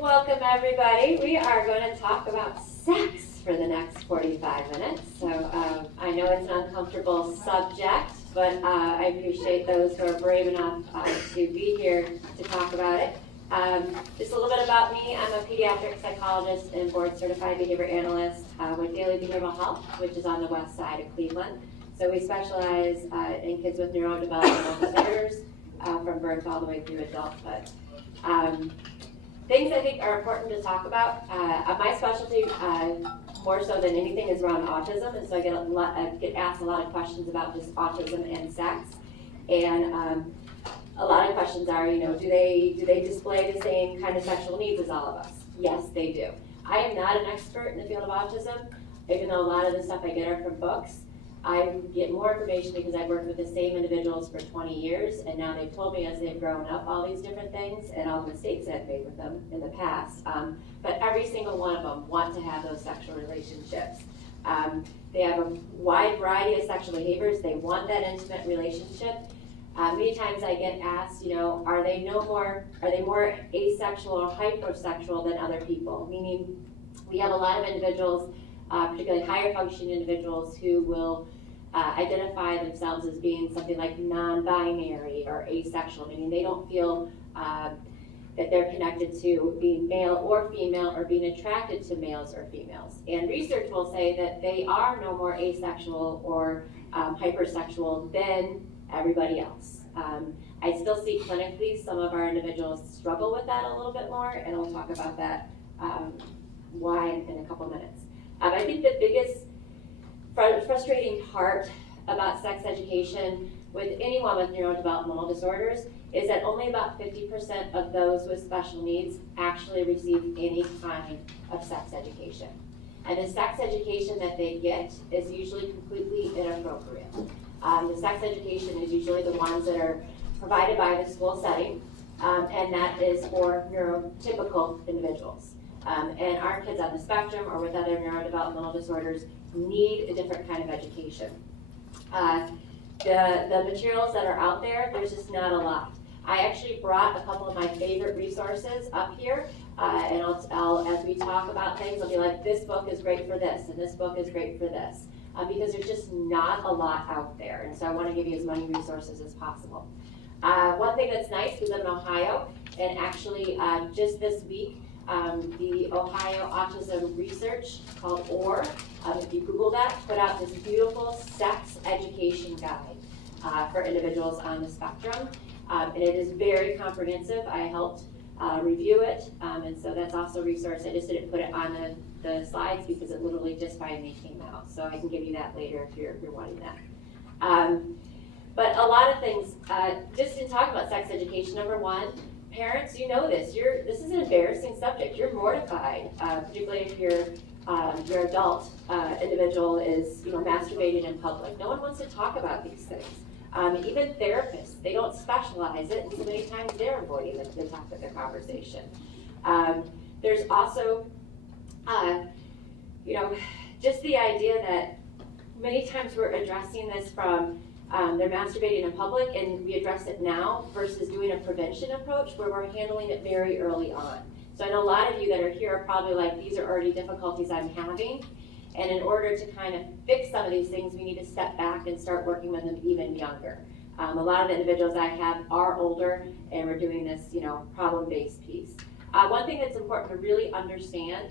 Welcome everybody. We are going to talk about sex for the next 45 minutes. So I know it's an uncomfortable subject, but I appreciate those who are brave enough to be here to talk about it. Just a little bit about me. I'm a pediatric psychologist and board certified behavior analyst with Daily Behavioral Health, which is on the west side of Cleveland. So we specialize in kids with neurodevelopmental disorders from birth all the way through adulthood. Things I think are important to talk about. My specialty, more so than anything, is around autism, and so I get asked a lot of questions about just autism and sex. And a lot of questions are, do they display the same kind of sexual needs as all of us? Yes, they do. I am not an expert in the field of autism, even though a lot of the stuff I get are from books. I get more information because I've worked with the same individuals for 20 years, and now they've told me as they've grown up all these different things and all the mistakes I've made with them in the past. But every single one of them want to have those sexual relationships. They have a wide variety of sexual behaviors. They want that intimate relationship. Many times I get asked, are they more asexual or hypersexual than other people? Meaning, we have a lot of individuals, particularly higher functioning individuals, who will identify themselves as being something like non-binary or asexual, meaning they don't feel that they're connected to being male or female or being attracted to males or females. And research will say that they are no more asexual or hypersexual than everybody else. I still see clinically some of our individuals struggle with that a little bit more, and I'll talk about that why in a couple minutes. I think the biggest frustrating part about sex education with anyone with neurodevelopmental disorders is that only about 50% of those with special needs actually receive any kind of sex education. And the sex education that they get is usually completely inappropriate. The sex education is usually the ones that are provided by the school setting, and that is for neurotypical individuals. And our kids on the spectrum or with other neurodevelopmental disorders need a different kind of education. The materials that are out there, there's just not a lot. I actually brought a couple of my favorite resources up here, and I'll as we talk about things, I'll be like, this book is great for this, and this book is great for this, because there's just not a lot out there, and so I want to give you as many resources as possible. One thing that's nice, we live in Ohio, and actually just this week, the Ohio Autism Research, called OR, if you Google that, put out this beautiful sex education guide for individuals on the spectrum. And it is very comprehensive. I helped review it, and so that's also a resource. I just didn't put it on the slides because it literally just finally came out. So I can give you that later if you're wanting that. But a lot of things, just in talking about sex education, number one, parents, you know this. This is an embarrassing subject. You're mortified, particularly if your adult individual is masturbating in public. No one wants to talk about these things. Even therapists, they don't specialize it, and so many times they're avoiding the topic of conversation. There's also, just the idea that many times we're addressing this from they're masturbating in public, and we address it now versus doing a prevention approach where we're handling it very early on. So I know a lot of you that are here are probably like, these are already difficulties I'm having, and in order to kind of fix some of these things, we need to step back and start working with them even younger. A lot of the individuals I have are older, and we're doing this, problem-based piece. One thing that's important to really understand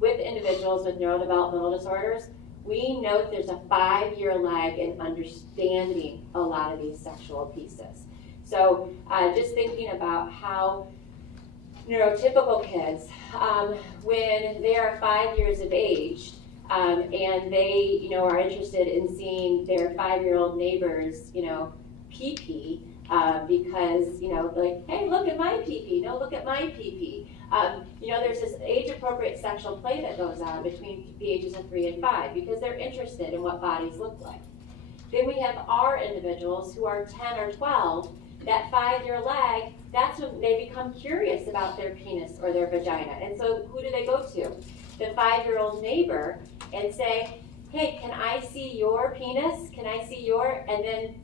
with individuals with neurodevelopmental disorders, we know that there's a 5-year lag in understanding a lot of these sexual pieces. So just thinking about how neurotypical kids, when they are 5 years of age, and they are interested in seeing their 5-year-old neighbors, pee-pee, because, like, hey, look at my pee-pee, no, look at my pee-pee. There's this age-appropriate sexual play that goes on between the ages of 3 and 5 because they're interested in what bodies look like. Then we have our individuals who are 10 or 12, that 5-year lag, that's when they become curious about their penis or their vagina. And so who do they go to? The 5-year-old neighbor and say, hey, can I see your penis? Can I see your, and then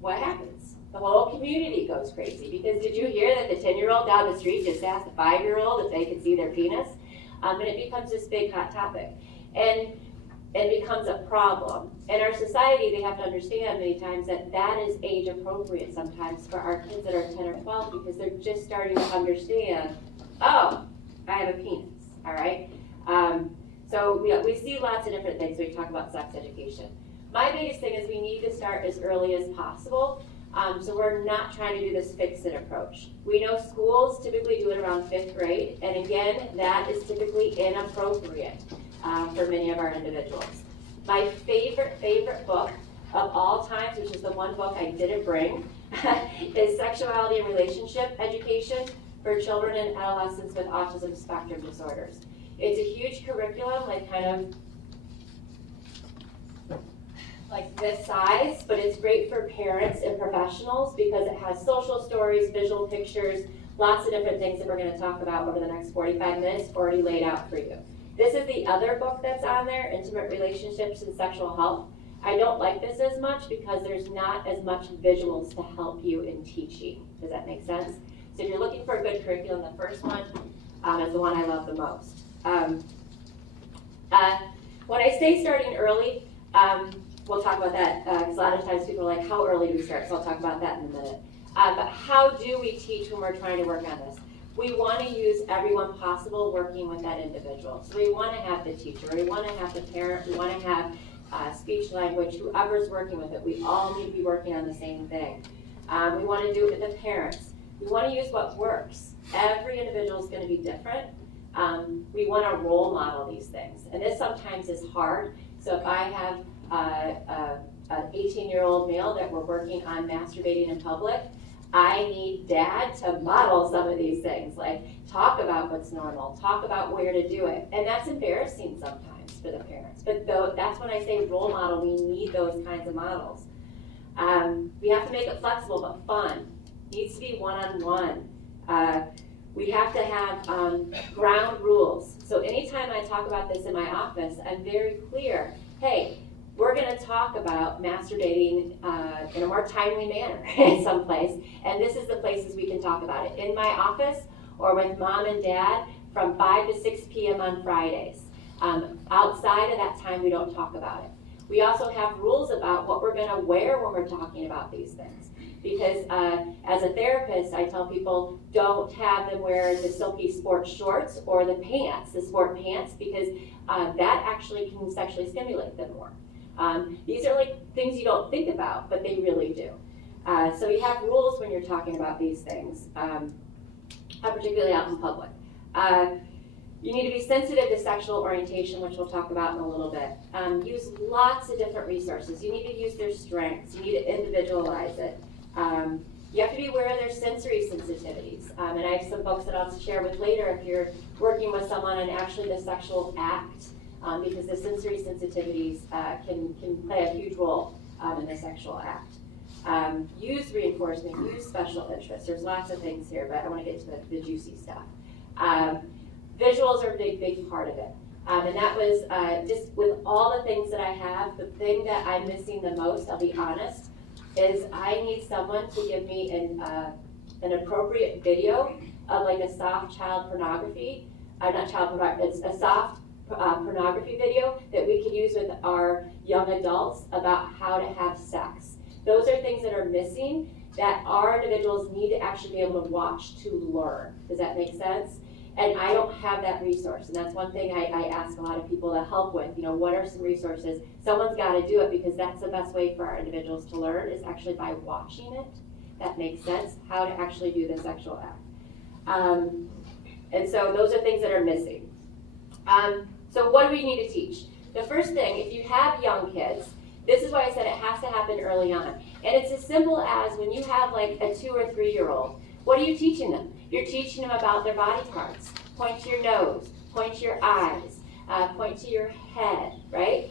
what happens? the whole community goes crazy. Because did you hear that the 10-year-old down the street just asked the 5-year-old if they could see their penis? And it becomes this big hot topic. And it becomes a problem. In our society, they have to understand many times that that is age appropriate sometimes for our kids that are 10 or 12 because they're just starting to understand, oh, I have a penis, all right? So we see lots of different things when we talk about sex education. My biggest thing is we need to start as early as possible. So we're not trying to do this fix-it approach. We know schools typically do it around 5th grade, and again, that is typically inappropriate for many of our individuals. My favorite book of all times, which is the one book I didn't bring, is Sexuality and Relationship Education for Children and Adolescents with Autism Spectrum Disorders. It's a huge curriculum, like kind of like this size, but it's great for parents and professionals because it has social stories, visual pictures, lots of different things that we're going to talk about over the next 45 minutes already laid out for you. This is the other book that's on there, Intimate Relationships and Sexual Health. I don't like this as much because there's not as much visuals to help you in teaching. Does that make sense? So if you're looking for a good curriculum, the first one is the one I love the most. When I say starting early, we'll talk about that because a lot of times people are like, how early do we start? So I'll talk about that in a minute. But how do we teach when we're trying to work on this? We want to use everyone possible working with that individual. So we want to have the teacher, we want to have the parent, we want to have speech language, whoever's working with it. We all need to be working on the same thing. We want to do it with the parents. We want to use what works. Every individual is going to be different. We want to role model these things. And this sometimes is hard. So if I have an 18-year-old male that we're working on masturbating in public, I need dad to model some of these things, like talk about what's normal, talk about where to do it. And that's embarrassing sometimes for the parents. But that's when I say role model, we need those kinds of models. We have to make it flexible but fun. It needs to be one-on-one. We have to have ground rules. So anytime I talk about this in my office, I'm very clear, hey, we're going to talk about masturbating in a more timely manner in some place, and this is the places we can talk about it. In my office or with mom and dad from 5 to 6 p.m. on Fridays. Outside of that time, we don't talk about it. We also have rules about what we're going to wear when we're talking about these things. Because as a therapist, I tell people don't have them wear the silky sports shorts or the pants, the sport pants, because that actually can sexually stimulate them more. These are like things you don't think about, but they really do. So you have rules when you're talking about these things, particularly out in public. You need to be sensitive to sexual orientation, which we'll talk about in a little bit. Use lots of different resources. You need to use their strengths. You need to individualize it. You have to be aware of their sensory sensitivities. And I have some folks that I'll share with later if you're working with someone on actually the sexual act. Because the sensory sensitivities can play a huge role in the sexual act. Use reinforcement, use special interests. There's lots of things here, but I want to get to the juicy stuff. Visuals are a big part of it. And that was just with all the things that I have, the thing that I'm missing the most, I'll be honest, is I need someone to give me an appropriate video of like a soft child pornography, not child pornography, it's a soft pornography video that we can use with our young adults about how to have sex. Those are things that are missing that our individuals need to actually be able to watch to learn. Does that make sense? And I don't have that resource, and that's one thing I ask a lot of people to help with. You know, what are some resources? Someone's got to do it because that's the best way for our individuals to learn is actually by watching it. That makes sense, how to actually do the sexual act. And so those are things that are missing. So what do we need to teach? The first thing, if you have young kids, this is why I said it has to happen early on. And it's as simple as when you have like a 2 or 3 year old, what are you teaching them? You're teaching them about their body parts. Point to your nose, point to your eyes, point to your head, right?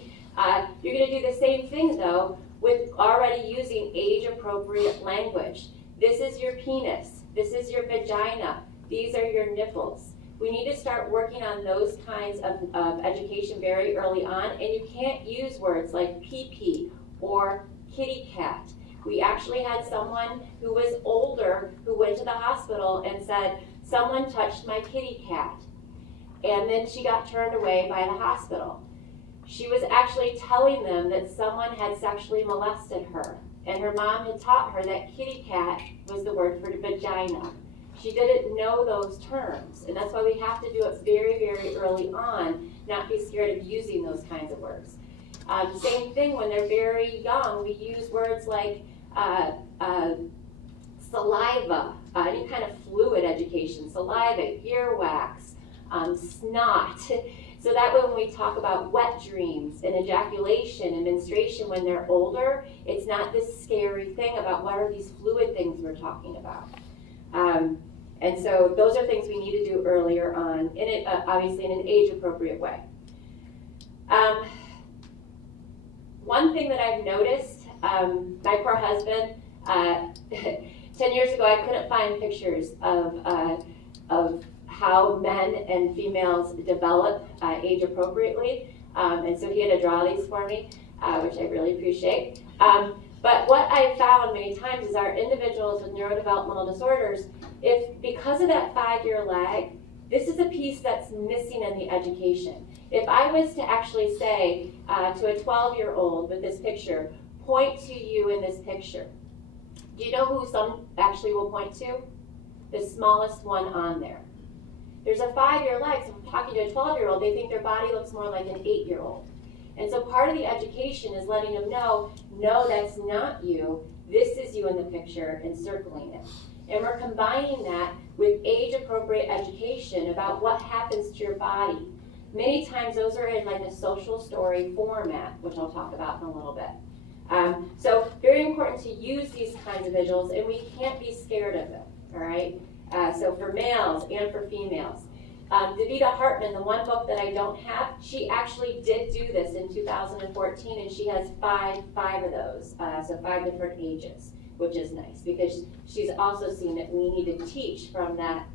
You're going to do the same thing though with already using age-appropriate language. This is your penis. This is your vagina. These are your nipples. We need to start working on those kinds of education very early on, and you can't use words like pee-pee or kitty cat. We actually had someone who was older who went to the hospital and said, someone touched my kitty cat. And then she got turned away by the hospital. She was actually telling them that someone had sexually molested her. And her mom had taught her that kitty cat was the word for vagina. She didn't know those terms. And that's why we have to do it very, very early on, not be scared of using those kinds of words. Same thing when they're very young, we use words like saliva, any kind of fluid education, saliva, earwax, snot. So that way when we talk about wet dreams and ejaculation and menstruation when they're older, it's not this scary thing about what are these fluid things we're talking about. And so those are things we need to do earlier on, in it, obviously in an age-appropriate way. One thing that I've noticed, my poor husband, 10 years ago I couldn't find pictures of how men and females develop age appropriately, and so he had to draw these for me, which I really appreciate. But what I've found many times is our individuals with neurodevelopmental disorders, if because of that 5-year lag, this is a piece that's missing in the education. If I was to actually say to a 12-year-old with this picture, point to you in this picture, do you know who some actually will point to? The smallest one on there. There's a 5-year lag, so if I'm talking to a 12-year-old, they think their body looks more like an 8-year-old. And so part of the education is letting them know, no, that's not you. This is you in the picture, and circling it. And we're combining that with age-appropriate education about what happens to your body. Many times those are in like a social story format, which I'll talk about in a little bit. So very important to use these kinds of visuals, and we can't be scared of them, all right? So for males and for females. Davida Hartman, the one book that I don't have, she actually did do this in 2014, and she has five of those, so 5 different ages, which is nice, because she's also seen that we need to teach from that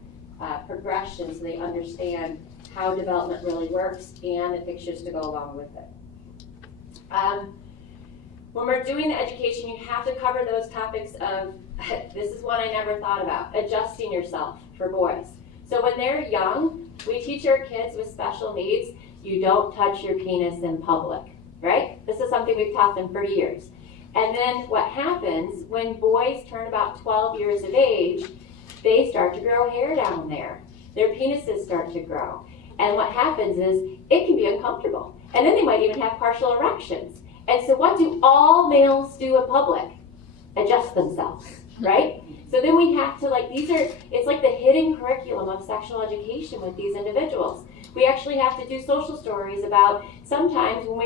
progression so they understand how development really works and the pictures to go along with it. When we're doing the education, you have to cover those topics of, this is one I never thought about, adjusting yourself for boys. So when they're young, we teach our kids with special needs, you don't touch your penis in public, right? This is something we've taught them for years. And then what happens when boys turn about 12 years of age, they start to grow hair down there. Their penises start to grow. And what happens is it can be uncomfortable. And then they might even have partial erections. And so what do all males do in public? Adjust themselves, right? So then we have to, it's like the hidden curriculum of sexual education with these individuals. We actually have to do social stories about sometimes when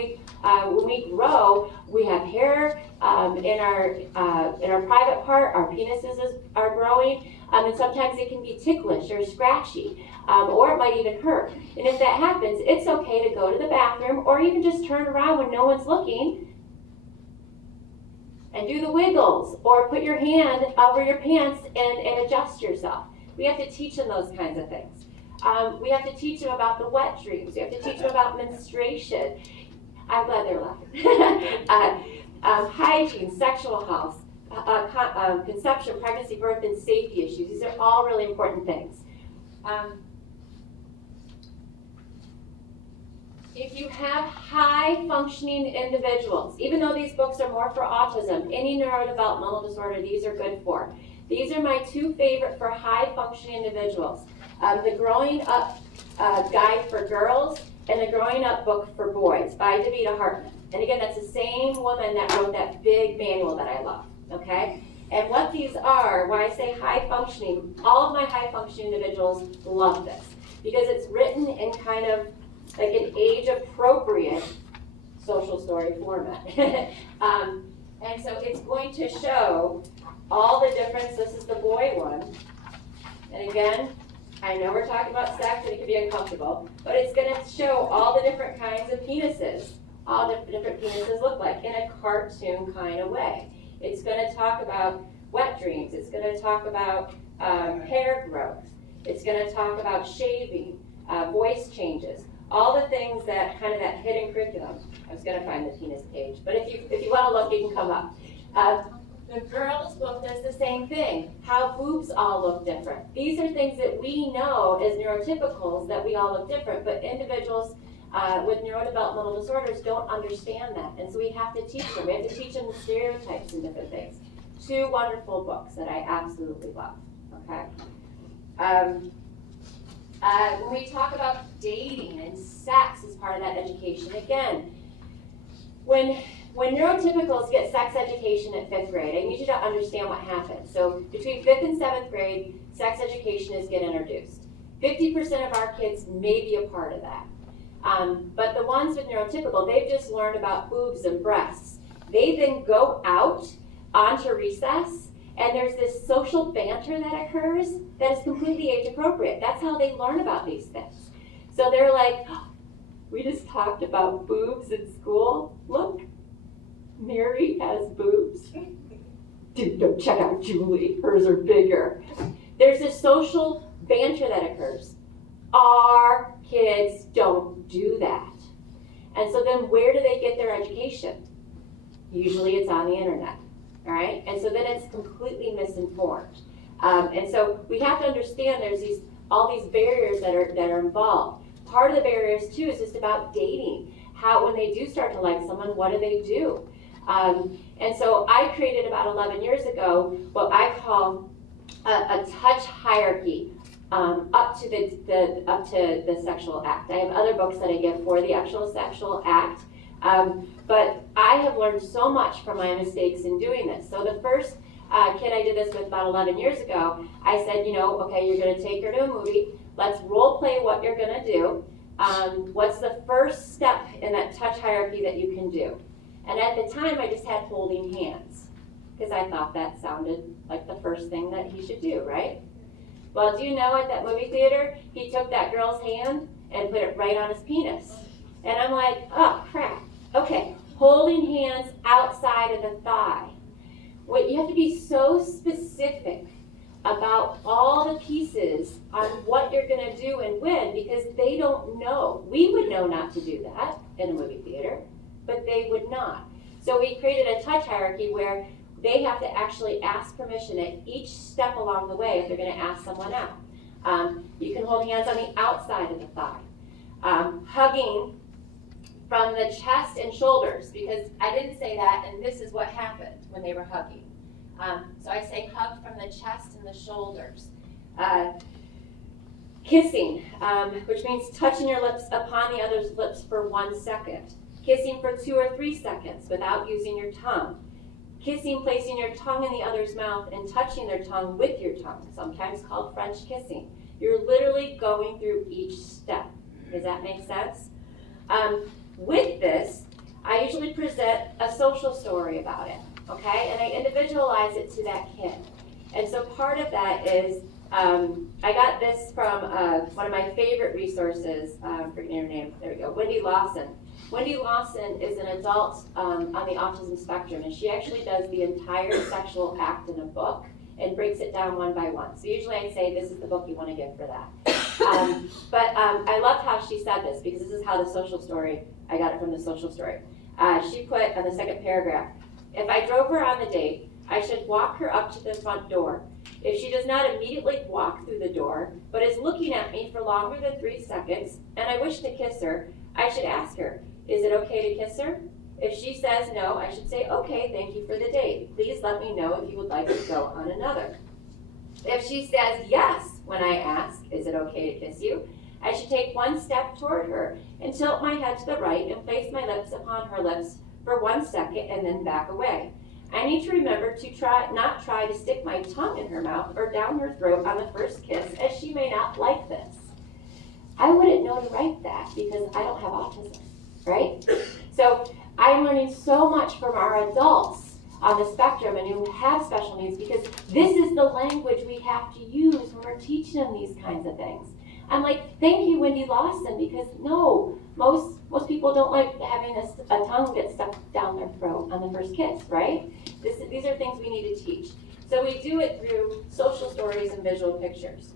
we grow, we have hair in our private part, our penises are growing, and sometimes it can be ticklish or scratchy, or it might even hurt. And if that happens, it's okay to go to the bathroom or even just turn around when no one's looking and do the wiggles, or put your hand over your pants and adjust yourself. We have to teach them those kinds of things. We have to teach them about the wet dreams. We have to teach them about menstruation. I'm glad they're laughing. Hygiene, sexual health, conception, pregnancy, birth, and safety issues. These are all really important things. If you have high-functioning individuals, even though these books are more for autism, any neurodevelopmental disorder, these are good for. These are my 2 favorite for high-functioning individuals. The Growing Up Guide for Girls and the Growing Up book for boys by Davida Hartman. And again, that's the same woman that wrote that big manual that I love, okay? And what these are, when I say high-functioning, all of my high-functioning individuals love this because it's written in kind of like an age-appropriate social story format. And so it's going to show all the difference. This is the boy one. And again, I know we're talking about sex and it can be uncomfortable, but it's going to show all the different kinds of penises, all the different penises look like in a cartoon kind of way. It's going to talk about wet dreams. It's going to talk about hair growth. It's going to talk about shaving, voice changes. All the things that kind of that hidden curriculum. I was going to find the penis page, but if you want to look, you can come up. The girls book does the same thing. How boobs all look different. These are things that we know as neurotypicals that we all look different, but individuals with neurodevelopmental disorders don't understand that. And so we have to teach them. We have to teach them the stereotypes and different things. 2 wonderful books that I absolutely love. Okay. When we talk about dating and sex as part of that education, again, when neurotypicals get sex education at 5th grade, I need you to understand what happens. So between 5th and 7th grade, sex education is get introduced. 50% of our kids may be a part of that. But the ones with neurotypical, they've just learned about boobs and breasts. They then go out onto recess, and there's this social banter that occurs that is completely age appropriate. That's how they learn about these things. So they're like, oh, we just talked about boobs in school. Look, Mary has boobs. Dude, don't check out Julie. Hers are bigger. There's this social banter that occurs. Our kids don't do that. And so then where do they get their education? Usually it's on the internet. All right? And so then it's completely misinformed. And so we have to understand there's all these barriers that are involved. Part of the barriers too is just about dating. How when they do start to like someone, what do they do? And so I created about 11 years ago what I call a touch hierarchy up to the sexual act. I have other books that I give for the actual sexual act. But I have learned so much from my mistakes in doing this. So the first kid I did this with about 11 years ago, I said, okay, you're going to take her to a movie. Let's role play what you're going to do. What's the first step in that touch hierarchy that you can do? And at the time, I just had holding hands because I thought that sounded like the first thing that he should do, right? Well, do you know at that movie theater, he took that girl's hand and put it right on his penis. And I'm like, oh, crap. Okay, holding hands outside of the thigh. You have to be so specific about all the pieces on what you're going to do and when because they don't know. We would know not to do that in a movie theater, but they would not. So we created a touch hierarchy where they have to actually ask permission at each step along the way if they're going to ask someone out. You can hold hands on the outside of the thigh. Hugging from the chest and shoulders, because I didn't say that, and this is what happened when they were hugging. So I say hug from the chest and the shoulders. Kissing, which means touching your lips upon the other's lips for 1 second. Kissing for 2 or 3 seconds without using your tongue. Kissing, placing your tongue in the other's mouth and touching their tongue with your tongue, sometimes called French kissing. You're literally going through each step. Does that make sense? With this, I usually present a social story about it, okay? And I individualize it to that kid. And so part of that is, I got this from one of my favorite resources, forgetting her name, there we go, Wendy Lawson. Wendy Lawson is an adult on the autism spectrum, and she actually does the entire sexual act in a book and breaks it down one by one. So usually I say, this is the book you want to give for that. But I loved how she said this, because this is how the social story, I got it from the social story. She put on the second paragraph, if I drove her on the date, I should walk her up to the front door. If she does not immediately walk through the door, but is looking at me for longer than 3 seconds, and I wish to kiss her, I should ask her, is it okay to kiss her? If she says no, I should say, okay, thank you for the date. Please let me know if you would like to go on another. If she says yes when I ask, is it okay to kiss you? I should take 1 step toward her and tilt my head to the right and place my lips upon her lips for 1 second and then back away. I need to remember to not try to stick my tongue in her mouth or down her throat on the first kiss, as she may not like this. I wouldn't know to write that because I don't have autism, right? So I'm learning so much from our adults on the spectrum and who have special needs, because this is the language we have to use when we're teaching them these kinds of things. I'm like, thank you, Wendy Lawson, because no, most people don't like having a tongue get stuck down their throat on the first kiss, right? These are things we need to teach. So we do it through social stories and visual pictures.